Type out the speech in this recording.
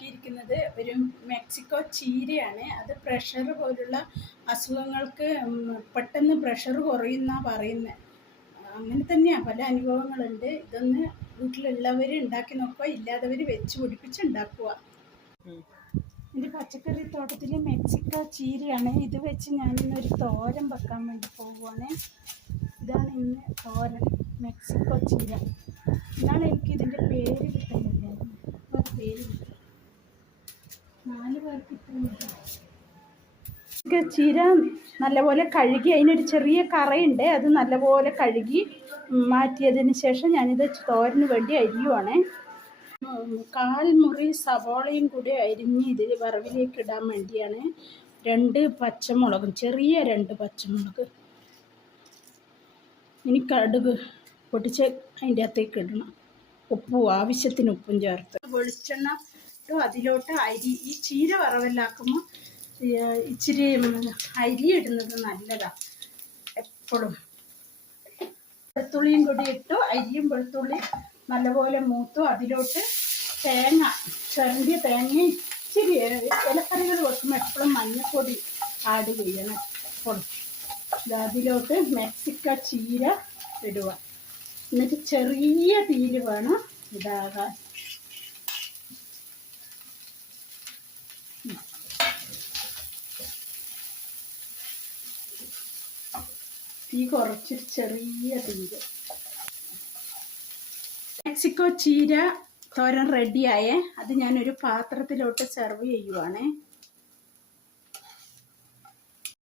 ഉണ്ടാക്കിയിരിക്കുന്നത് ഒരു മെക്സിക്കോ ചീരയാണ്. അത് പ്രഷർ പോലുള്ള അസുഖങ്ങൾക്ക് പെട്ടെന്ന് പ്രഷർ കുറയുന്നാണ് പറയുന്നത്. അങ്ങനെ തന്നെയാണ്, പല അനുഭവങ്ങളുണ്ട്. ഇതൊന്ന് വീട്ടിലുള്ളവർ ഉണ്ടാക്കി നോക്കുക, ഇല്ലാത്തവർ വെച്ച് പിടിപ്പിച്ച് ഉണ്ടാക്കുക. എൻ്റെ പച്ചക്കറി തോട്ടത്തിൽ മെക്സിക്കോ ചീരയാണ്. ഇത് വെച്ച് ഞാനിന്നൊരു തോരൻ വെക്കാൻ വേണ്ടി പോവുകയാണ്. ഇതാണ് ഇന്ന് തോരൻ, മെക്സിക്കോ ചീര. ഇതാണ് എനിക്ക് ഇതിൻ്റെ പേര് കിട്ടുന്നില്ലായിരുന്നു. പേര് കിട്ടും 4 പേർക്ക് കിട്ടുന്നില്ല. ചീര നല്ലപോലെ കഴുകി, അതിനൊരു ചെറിയ കറയുണ്ട്, അത് നല്ലപോലെ കഴുകി മാറ്റിയതിന് ശേഷം ഞാനിത് തോരന് വേണ്ടി അരിയുവാണ്. 1/4 മുറി സവോളയും കൂടി അരിഞ്ഞ് ഇതിൽ വറവിലേക്ക് ഇടാൻ വേണ്ടിയാണ്. 2 പച്ചമുളകും, ചെറിയ 2 പച്ചമുളക്. ഇനി കടുക് പൊട്ടിച്ച് അതിൻ്റെ അകത്തേക്ക് ഇടണം. ഉപ്പും, ആവശ്യത്തിന് ഉപ്പും ചേർത്ത് വെളിച്ചെണ്ണ ഇട്ടു. അതിലോട്ട് അരി, ഈ ചീര വറവലാക്കുമ്പോൾ ഇച്ചിരി അരി ഇടുന്നത് നല്ലതാണ് എപ്പോഴും. വെളുത്തുള്ളിയും കൂടി ഇട്ടു. അരിയും വെളുത്തുള്ളി നല്ലപോലെ മൂത്തു. അതിലോട്ട് തേങ്ങ, ചെറിയ തേങ്ങയും ഇച്ചിരി ഇലക്കറികൾ വെക്കുമ്പോൾ എപ്പോഴും മഞ്ഞൾപ്പൊടി ആഡ് ചെയ്യണം എപ്പോഴും. അതിലോട്ട് മെക്സിക്കോ ചീര ഇടുക. എന്നിട്ട് ചെറിയ തീയിൽ വേണം ഇതാകാൻ. തീ കുറച്ച് ചെറിയ തീയിൽ. മെക്സിക്കോ ചീര തോരൻ റെഡിയായേ. അത് ഞാനൊരു പാത്രത്തിലോട്ട് സെർവ് ചെയ്യുവാണേ.